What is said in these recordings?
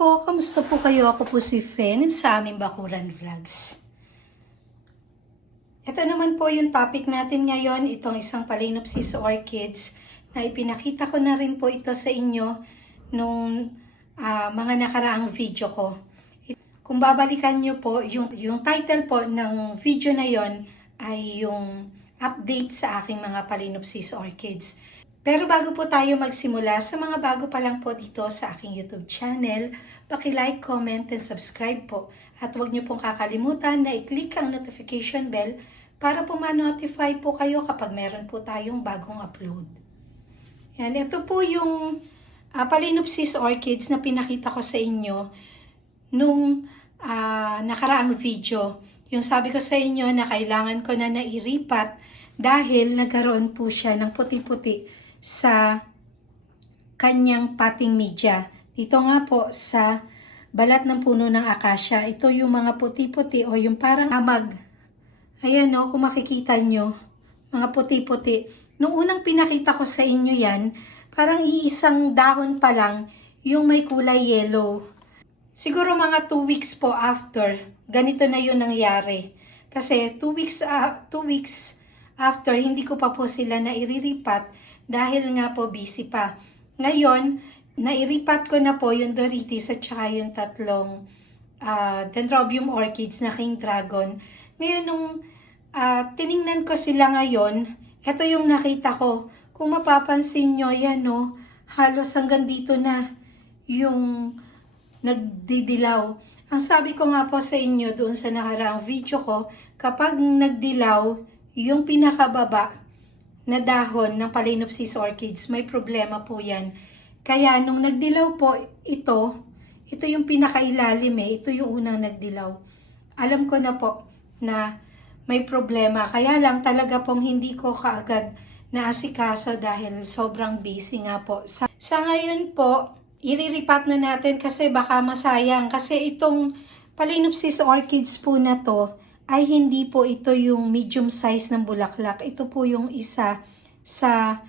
po, kamusta po kayo? Ako po si Fen sa aming Bakuran Vlogs. Ito naman po yung topic natin ngayon, itong isang Phalaenopsis orchids na ipinakita ko na rin po ito sa inyo nung ah, mga nakaraang video ko. Kung babalikan nyo po, yung, yung title po ng video na yon ay yung update sa aking mga Phalaenopsis orchids. Pero bago po tayo magsimula, sa mga bago pa lang po dito sa aking YouTube channel, paki-like, comment, and subscribe po. At huwag niyo pong kakalimutan na i-click ang notification bell para po ma-notify po kayo kapag meron po tayong bagong upload. Yan, ito po yung uh, Phalaenopsis orchids na pinakita ko sa inyo nung ah, nakaraang video. Yung sabi ko sa inyo na kailangan ko na nairipat dahil nagkaroon po siya ng puti-puti sa kanyang potting media. Dito nga po sa balat ng puno ng akasya. Ito yung mga puti-puti o yung parang amag. Ayan o, kung makikita nyo, mga puti-puti. Nung unang pinakita ko sa inyo yan, parang iisang dahon pa lang yung may kulay yellow. Siguro mga 2 weeks po after, ganito na yun nangyari. Kasi 2 weeks, ah, two weeks after, hindi ko pa po sila nairiripat dahil nga po busy pa. Ngayon, nairipat ko na po yung Doritis at saka yung tatlong ah, Dendrobium orchids na King Dragon. Ngayon, nung ah, tiningnan ko sila ngayon, ito yung nakita ko. Kung mapapansin nyo, yan no, halos hanggang dito na yung nagdidilaw. Ang sabi ko nga po sa inyo doon sa nakaraang video ko, kapag nagdilaw, yung pinakababa na dahon ng Phalaenopsis orchids, may problema po yan. Kaya nung nagdilaw po ito, ito yung pinakailalim eh, ito yung unang nagdilaw. Alam ko na po na may problema. Kaya lang talaga pong hindi ko kaagad naasikaso dahil sobrang busy nga po. Sa, sa ngayon po, iriripat na natin kasi baka masayang. Kasi itong Phalaenopsis orchids po na to, ay hindi po ito yung medium size ng bulaklak. Ito po yung isa sa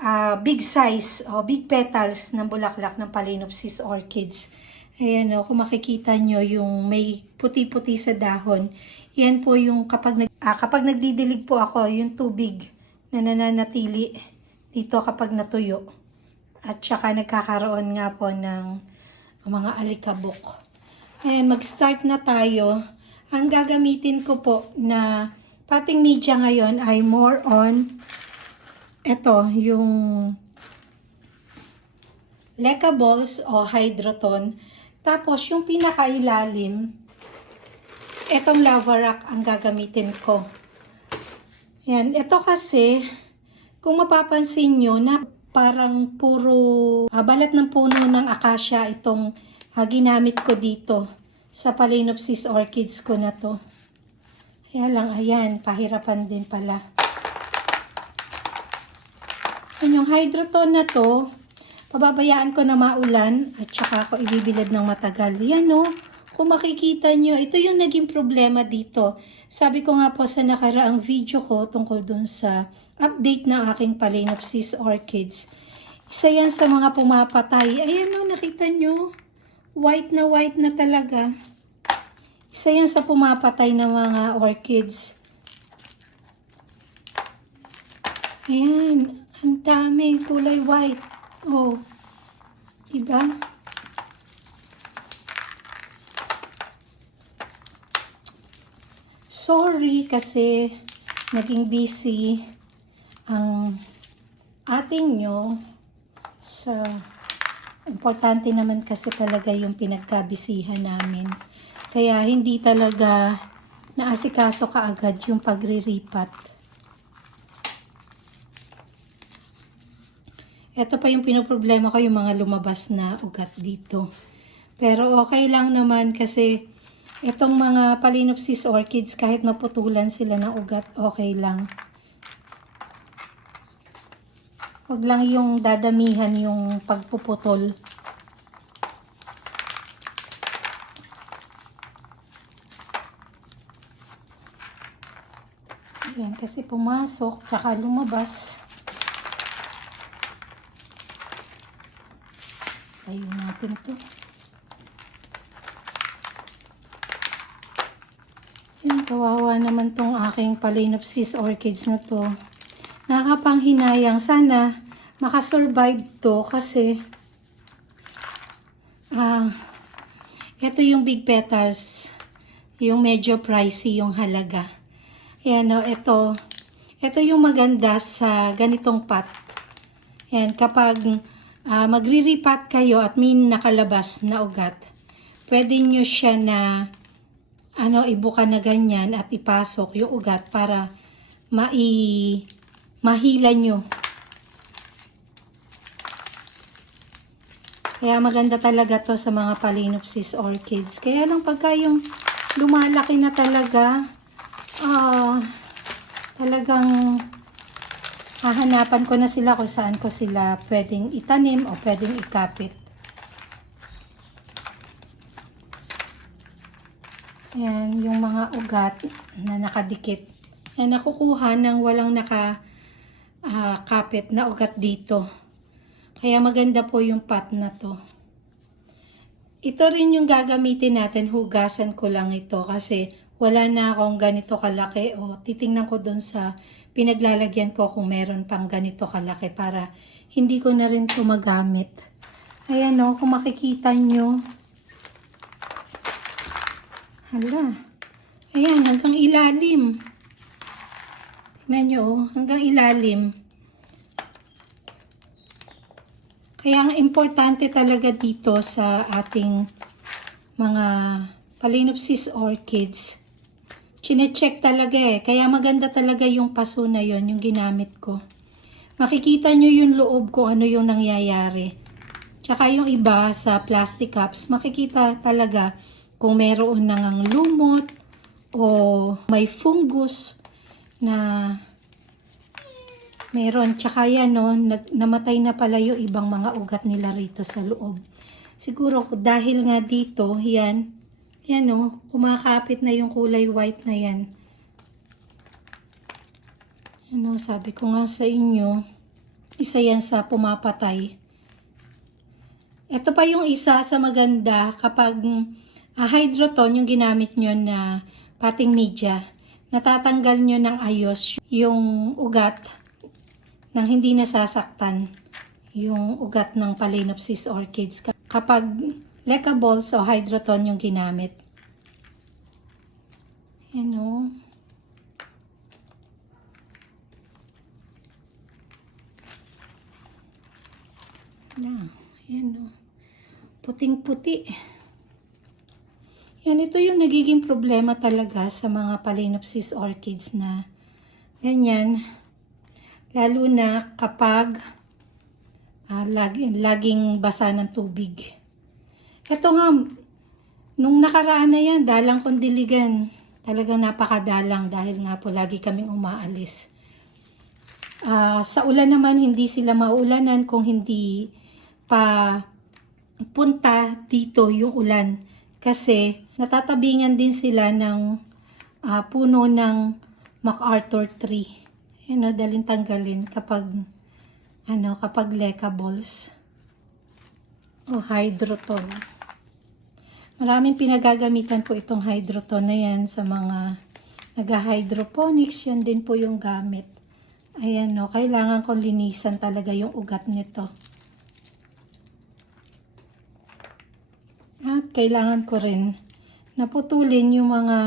ah, big size o big petals ng bulaklak ng Phalaenopsis orchids. Ayan o, kung makikita nyo yung may puti-puti sa dahon. Yan po yung kapag, nag, ah, kapag nagdidilig po ako, yung tubig na nananatili dito kapag natuyo. At saka nagkakaroon nga po ng mga alikabok. Ayan, mag-start na tayo. Ang gagamitin ko po na potting media ngayon ay more on ito, yung Leca balls o hydroton. Tapos, yung pinakailalim, itong lava rock ang gagamitin ko. Yan, ito kasi, kung mapapansin nyo na parang puro ah, balat ng puno ng akasya itong ah, ginamit ko dito sa Phalaenopsis orchids ko na to. Kaya lang, ayan, pahirapan din pala. Yung hydroton na to, pababayaan ko na maulan at saka ako ibibilad ng matagal. Yan no, kung makikita nyo, ito yung naging problema dito. Sabi ko nga po sa nakaraang video ko tungkol dun sa update ng aking Phalaenopsis orchids. Isa yan sa mga pumapatay. Ayan no, nakita nyo? White na white na talaga. Isa yan sa pumapatay ng mga orchids. Ayan, ang dami kulay white. Oh, diba? Sorry kasi naging busy ang ating nyo sa importante naman kasi talaga yung pinagkabisihan namin. Kaya hindi talaga naasikaso kaagad yung pagriripat. Ito pa yung pinoproblema ko, yung mga lumabas na ugat dito. Pero okay lang naman kasi itong mga Phalaenopsis orchids, kahit maputulan sila ng ugat, okay lang. Huwag lang yung dadamihan yung pagpuputol. Yan, kasi pumasok, tsaka lumabas. Ayun natin to. Yan, kawawa naman tong aking Palinopsis orchids na to. Nakakapanghinayang. Sana makasurvive to kasi ah, ito yung big petals. Yung medyo pricey yung halaga. Yan o, ito. Ito yung maganda sa ganitong pot. Yan, kapag ah, magre-repat kayo at may nakalabas na ugat, pwede nyo siya na ano, ibuka na ganyan at ipasok yung ugat para mai mahila nyo. Kaya maganda talaga to sa mga Phalaenopsis orchids. Kaya lang pagka yung lumalaki na talaga, ah, talagang hahanapan ko na sila kung saan ko sila pwedeng itanim o pwedeng ikapit. Ayan, yung mga ugat na nakadikit. Na nakukuha ng walang naka ah, kapit na ugat dito. Kaya maganda po yung pot na to. Ito rin yung gagamitin natin. Hugasan ko lang ito kasi wala na akong ganito kalaki. O titingnan ko doon sa pinaglalagyan ko kung meron pang ganito kalaki para hindi ko na rin ito magamit. Ayan o, kung makikita nyo, Hala. Ayan, hanggang ilalim. Tingnan nyo, oh, hanggang ilalim. Kaya ang importante talaga dito sa ating mga Phalaenopsis orchids, chinecheck talaga eh. Kaya maganda talaga yung paso na yon yung ginamit ko. Makikita nyo yung loob kung ano yung nangyayari. Tsaka yung iba sa plastic cups, makikita talaga kung meron nang lumot o may fungus na meron. Tsaka yan, no, nag, namatay na pala yung ibang mga ugat nila rito sa loob. Siguro dahil nga dito, yan, yan no, kumakapit na yung kulay white na yan. Ano, sabi ko nga sa inyo, isa yan sa pumapatay. Ito pa yung isa sa maganda kapag Ah, hydroton yung ginamit nyo na pating media. Natatanggal nyo ng ayos yung ugat nang hindi nasasaktan yung ugat ng Phalaenopsis orchids. Kapag lecaballs o hydroton yung ginamit. Yan o. Yan, yan o. Puting-puti. Yan, ito yung nagiging problema talaga sa mga Phalaenopsis orchids na ganyan. Lalo na kapag ah, lagi, laging basa ng tubig. Ito nga, nung nakaraan na yan, dalang kong diligan. Talagang napakadalang dahil nga po lagi kaming umaalis. Ah, sa ulan naman, hindi sila maulanan kung hindi pa punta dito yung ulan. Kasi natatabingan din sila ng ah, puno ng MacArthur tree. Yan o, dalin tanggalin kapag ano, kapag lecables o hydroton. Maraming pinagagamitan po itong hydroton na yan sa mga nag-hydroponics. Yan din po yung gamit. Ayan o, kailangan kong linisan talaga yung ugat nito. At kailangan ko rin naputulin yung mga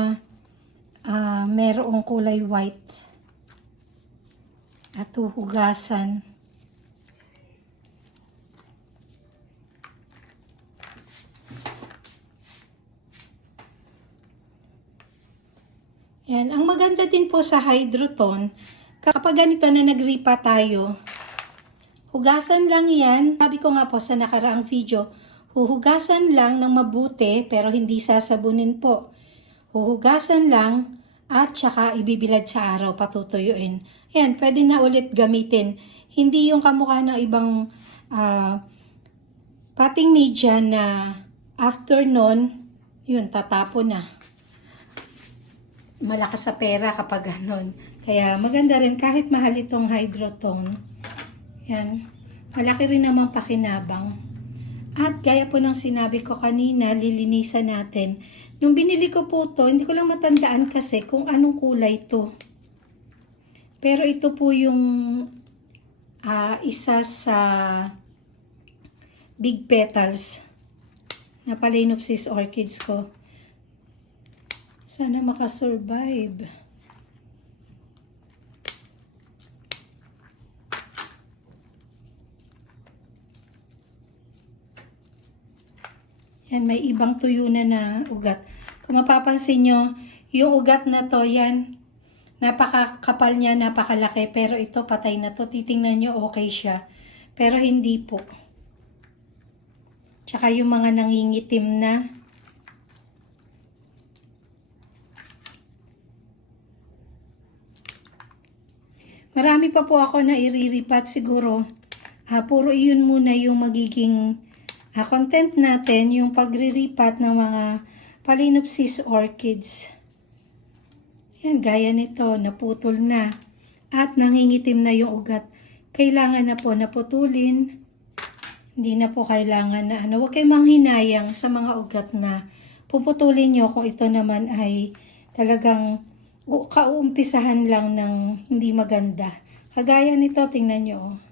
ah, merong kulay white at huhugasan. Yan. Ang maganda din po sa hydroton, kapag ganito na nagripa tayo, hugasan lang yan. Sabi ko nga po sa nakaraang video, huhugasan lang ng mabuti pero hindi sasabunin po. Huhugasan lang at saka ibibilad sa araw, patutuyuin. Yan, pwede na ulit gamitin. Hindi yung kamukha ng ibang ah, pating media na after nun, yun, tatapo na malakas sa pera kapag ganon. Kaya maganda rin kahit mahal itong hydrotone. Yan. Malaki rin namang pakinabang. At gaya po ng sinabi ko kanina, lilinisan natin. Nung binili ko po to, hindi ko lang matandaan kasi kung anong kulay to. Pero ito po yung ah, isa sa big petals na Phalaenopsis orchids ko. Sana makasurvive. Yan, may ibang tuyo na na ugat. Kung mapapansin nyo, yung ugat na to, yan, napakakapal niya, napakalaki. Pero ito, patay na to. Titingnan nyo, okay siya. Pero hindi po. Tsaka yung mga nangingitim na. Marami pa po ako na iriripat siguro. Ah, puro iyon muna yung magiging ah, content natin, yung pagriripat ng mga Phalaenopsis orchids. Yan, gaya nito, naputol na. At nangingitim na yung ugat. Kailangan na po naputulin. Hindi na po kailangan na ano. Huwag kayong manghinayang sa mga ugat na puputulin nyo kung ito naman ay talagang kaumpisahan lang ng hindi maganda. Kagaya nito, tingnan nyo. oh.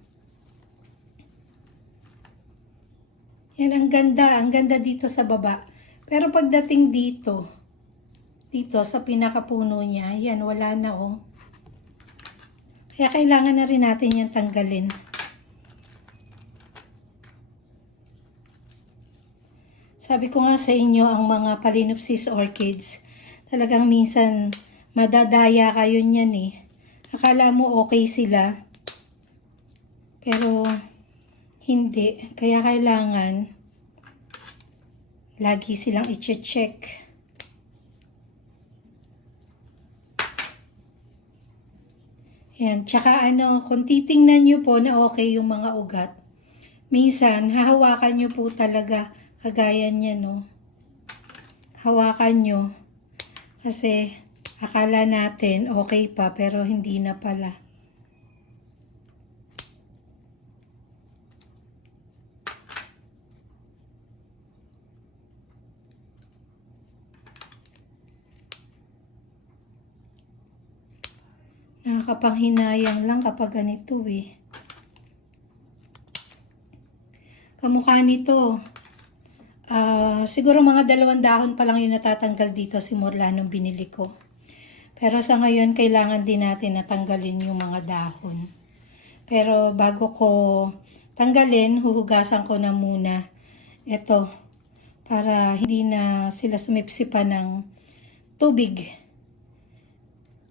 Yan, ang ganda. Ang ganda dito sa baba. Pero pagdating dito, dito sa pinakapuno niya, yan, wala na oh. Kaya kailangan na rin natin yan tanggalin. Sabi ko nga sa inyo, ang mga Phalaenopsis orchids, talagang minsan madadaya kayo niyan eh. Akala mo okay sila, pero hindi. Kaya kailangan lagi silang i-check. Yan. Tsaka ano, kung titingnan nyo po na okay yung mga ugat, minsan, hahawakan nyo po talaga kagaya niya, no? Hawakan nyo. Kasi, akala natin okay pa, pero hindi na pala. Nakakapanghinayang lang kapag ganito eh. Kamukha nito. Ah, siguro mga dalawang dahon pa lang yung natatanggal dito si Morla nung binili ko. Pero sa ngayon, kailangan din natin natanggalin yung mga dahon. Pero bago ko tanggalin, huhugasan ko na muna ito para hindi na sila sumipsipa ng tubig.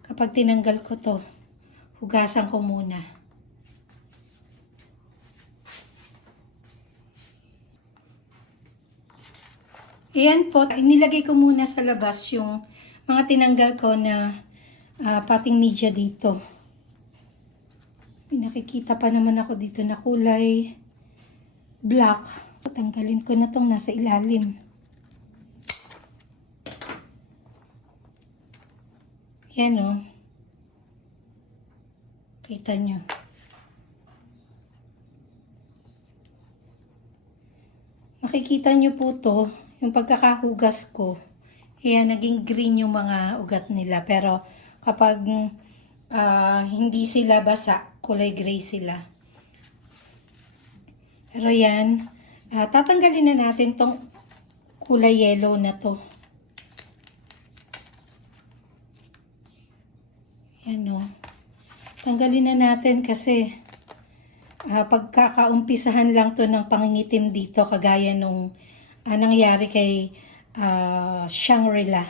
Kapag tinanggal ko to, hugasan ko muna. Ayan po, inilagay ko muna sa labas yung mga tinanggal ko na ah, pating media dito. May nakikita pa naman ako dito na kulay black. Tanggalin ko na tong nasa ilalim. Yan o. Kita nyo. Makikita nyo po to, yung pagkakahugas ko. Ayan, naging green yung mga ugat nila. Pero kapag ah, hindi sila basa, kulay gray sila. Pero yan, ah, tatanggalin na natin tong kulay yellow na to. Yan o. Tanggalin na natin kasi ah, pagkakaumpisahan lang to ng pangingitim dito kagaya nung ah, nangyari kay ah, Shangri-La.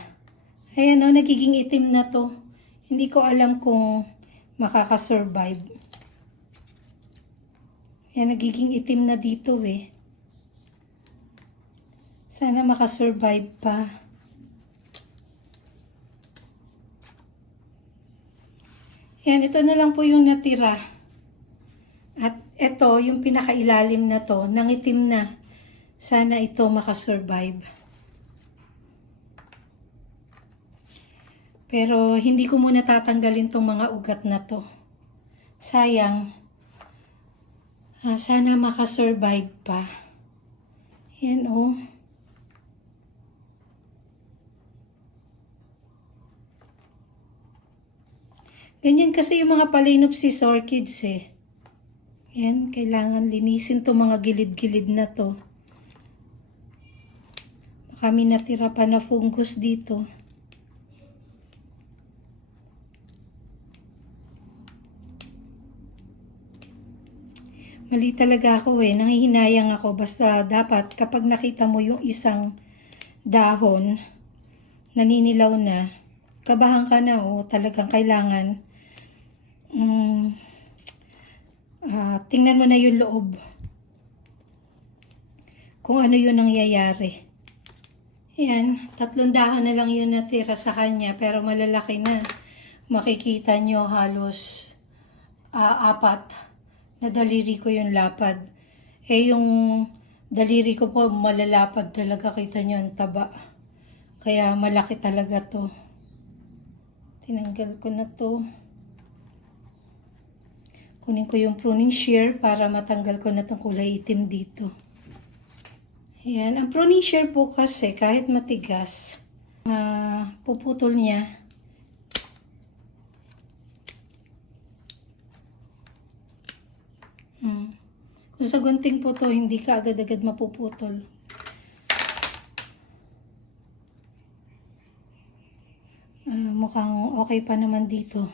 Ayan o, nagiging itim na to. Hindi ko alam kung makakasurvive. Ayan, nagiging itim na dito eh. Sana makasurvive pa. Yan, ito na lang po yung natira. At ito, yung pinakailalim na to, nangitim na. Sana ito makasurvive. Pero hindi ko muna tatanggalin tong mga ugat na to. Sayang. Ah, sana makasurvive pa. Yan oh. Ganyan kasi yung mga Phalaenopsis orchids eh. Yan, kailangan linisin to mga gilid-gilid na to. Baka may natira pa na fungus dito. Mali talaga ako eh. Nangihinayang ako. Basta dapat kapag nakita mo yung isang dahon, naninilaw na, kabahan ka na o talagang kailangan mm, ah, tingnan mo na yung loob. Kung ano yung nangyayari. Ayan, tatlong dahon na lang yun natira sa kanya pero malalaki na. Makikita nyo halos ah, apat na daliri ko yung lapad. Eh yung daliri ko po malalapad talaga kita nyo ang taba. Kaya malaki talaga to. Tinanggal ko na to. Kunin ko yung pruning shear para matanggal ko na tong kulay itim dito. Ayan. Ang pruning shear po kasi kahit matigas, ah, puputol niya. Hmm. Kung sa gunting po to, hindi ka agad-agad mapuputol. Ah, mukhang okay pa naman dito.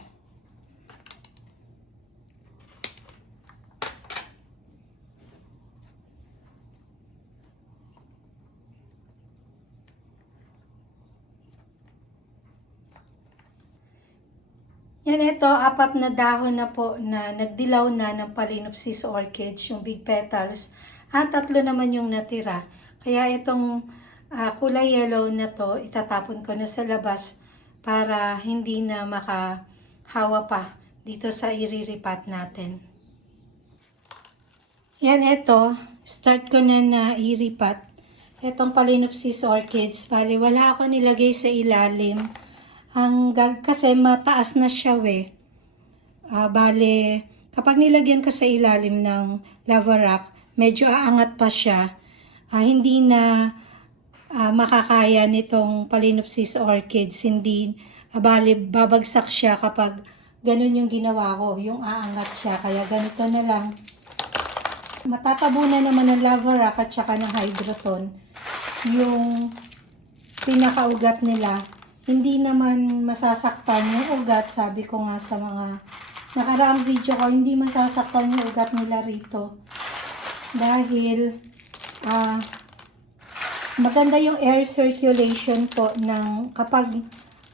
Yan ito, apat na dahon na po na nagdilaw na ng Phalaenopsis orchids, yung big petals. At tatlo naman yung natira. Kaya itong ah, kulay yellow na to, itatapon ko na sa labas para hindi na makahawa pa dito sa iriripat natin. Yan ito, start ko na na iripat. Itong Phalaenopsis orchids, bali wala ako nilagay sa ilalim. Ang kasi mataas na siya we. Ah, bale, kapag nilagyan ko sa ilalim ng lava rock, medyo aangat pa siya. Ah, hindi na ah, makakaya nitong Phalaenopsis orchids. Hindi, ah, bale, babagsak siya kapag ganun yung ginawa ko, yung aangat siya. Kaya ganito na lang. Matatabunan naman ng lava rock at saka ng hydroton yung pinakaugat nila hindi naman masasaktan yung ugat. Sabi ko nga sa mga nakaraang video ko, hindi masasaktan yung ugat nila rito. Dahil ah maganda yung air circulation po ng kapag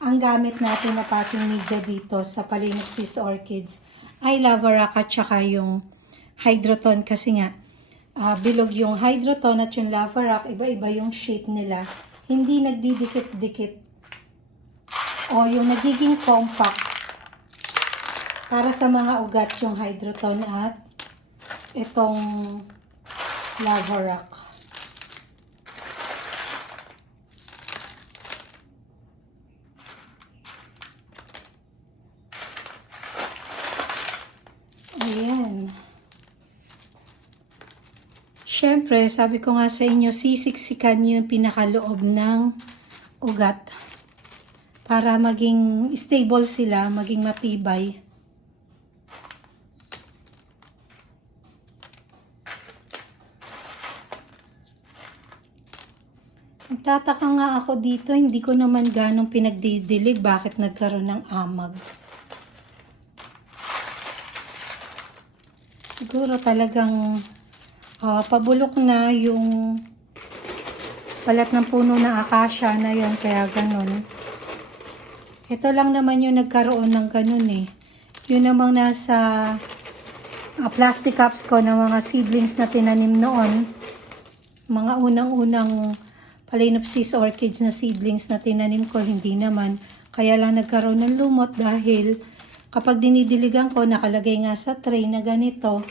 ang gamit natin na potting media dito sa Phalaenopsis orchids ay lava rock at saka yung hydroton kasi nga ah, bilog yung hydroton at yung lava rock, iba-iba yung shape nila. Hindi nagdidikit-dikit o yung nagiging compact para sa mga ugat yung hydroton at itong lava rock. Ayan. Siyempre, sabi ko nga sa inyo, sisiksikan yung pinakaloob ng ugat para maging stable sila, maging matibay. Nagtataka nga ako dito, hindi ko naman ganong pinagdidilig bakit nagkaroon ng amag. Siguro talagang ah, pabulok na yung balat ng puno ng akasya na yon kaya ganon. Ito lang naman yung nagkaroon ng ganun eh. Yun namang nasa ah, plastic cups ko ng mga seedlings na tinanim noon. Mga unang-unang Phalaenopsis orchids na seedlings na tinanim ko, hindi naman. Kaya lang nagkaroon ng lumot dahil kapag dinidiligan ko, nakalagay nga sa tray na ganito,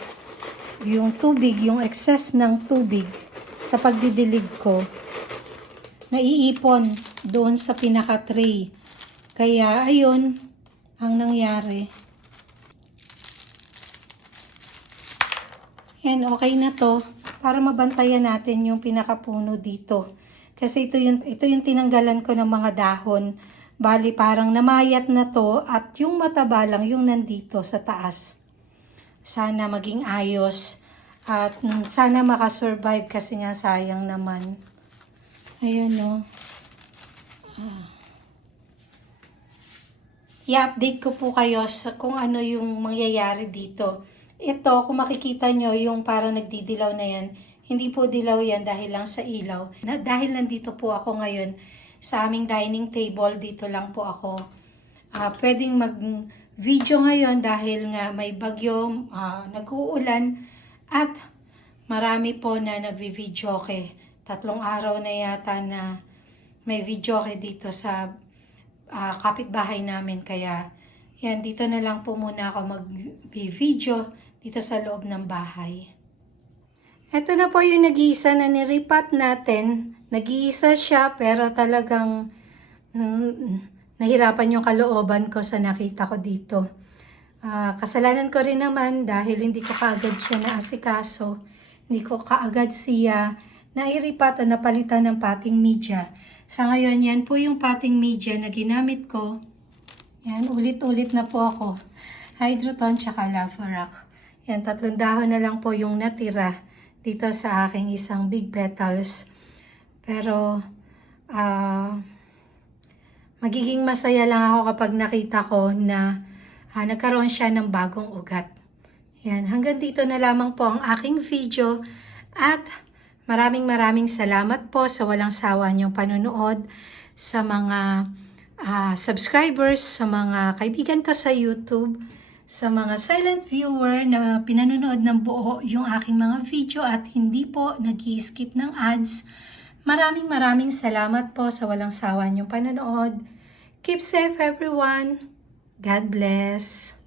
yung tubig, yung excess ng tubig sa pagdidilig ko, naiipon doon sa pinaka-tray. Kaya, ayun, ang nangyari. Yan, okay na to. para mabantayan natin yung pinakapuno dito. Kasi ito yung, ito yung tinanggalan ko ng mga dahon. Bali parang namayat na to at yung mataba lang yung nandito sa taas. Sana maging ayos at mm, sana makasurvive kasi nga sayang naman. Ayan no. I-update ko po kayo sa kung ano yung mangyayari dito. Ito, kung makikita nyo, yung parang nagdidilaw na yan, hindi po dilaw yan dahil lang sa ilaw. Na, dahil nandito po ako ngayon sa aming dining table, dito lang po ako. Ah, pwedeng mag-video ngayon dahil nga may bagyo, ah, nag-uulan, at marami po na nagvi-video kay Tatlong araw na yata na may video kay dito sa ah, kapitbahay namin. Kaya, yan, dito na lang po muna ako mag-video dito sa loob ng bahay. Ito na po yung nag-iisa na niripat natin. Nag-iisa siya pero talagang mm, nahirapan yung kalooban ko sa nakita ko dito. Ah, kasalanan ko rin naman dahil hindi ko kaagad siya naasikaso. Hindi ko kaagad siya nairipat o napalitan ng pating media. Sa ngayon, yan po yung pating media na ginamit ko. Yan, ulit-ulit na po ako. Hydroton tsaka lava rock. Yan, tatlong dahon na lang po yung natira dito sa aking isang big petals. Pero, ah, magiging masaya lang ako kapag nakita ko na ah, nagkaroon siya ng bagong ugat. Yan, hanggang dito na lamang po ang aking video at maraming maraming salamat po sa walang sawa niyong panunood sa mga ah, subscribers, sa mga kaibigan ko sa YouTube, sa mga silent viewer na pinanonood ng buo yung aking mga video at hindi po nag skip ng ads. Maraming maraming salamat po sa walang sawa niyong panonood. Keep safe everyone. God bless.